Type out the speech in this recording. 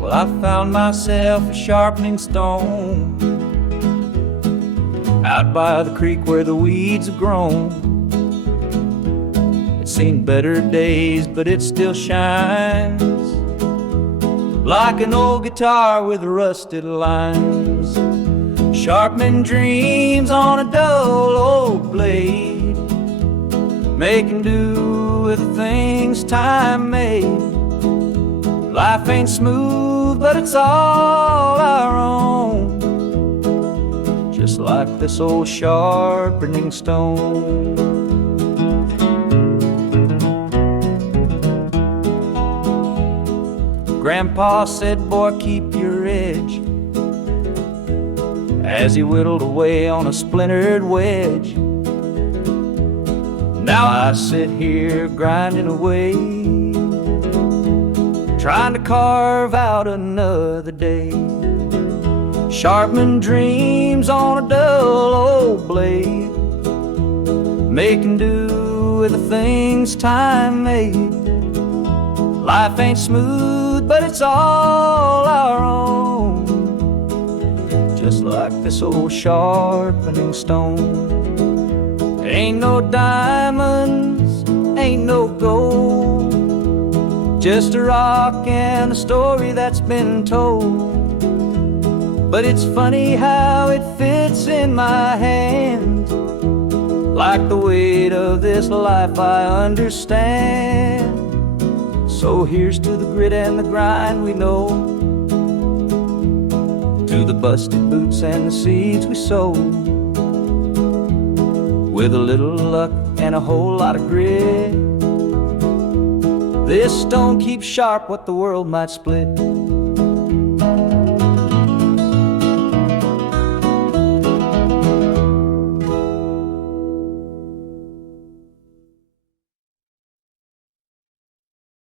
Well, I found myself a sharpening stone out by the creek where the weeds have grown. It's seen better days, but it still shines like an old guitar with rusted lines. Sharpening dreams on a dull old blade, making do with the things time made. Life ain't smooth, but it's all our own, just like this old sharpening stone. Grandpa said, boy, keep your edge, as he whittled away on a splintered wedge. Now I sit here grinding away, trying to carve out another day. Sharpening dreams on a dull old blade, making do with the things time made. Life ain't smooth, but it's all our own, just like this old sharpening stone. Ain't no diamonds, ain't no gold, just a rock and a story that's been told. But it's funny how it fits in my hand, like the weight of this life I understand. So here's to the grit and the grind we know, to the busted boots and the seeds we sow. With a little luck and a whole lot of grit, this stone keeps sharp what the world might split.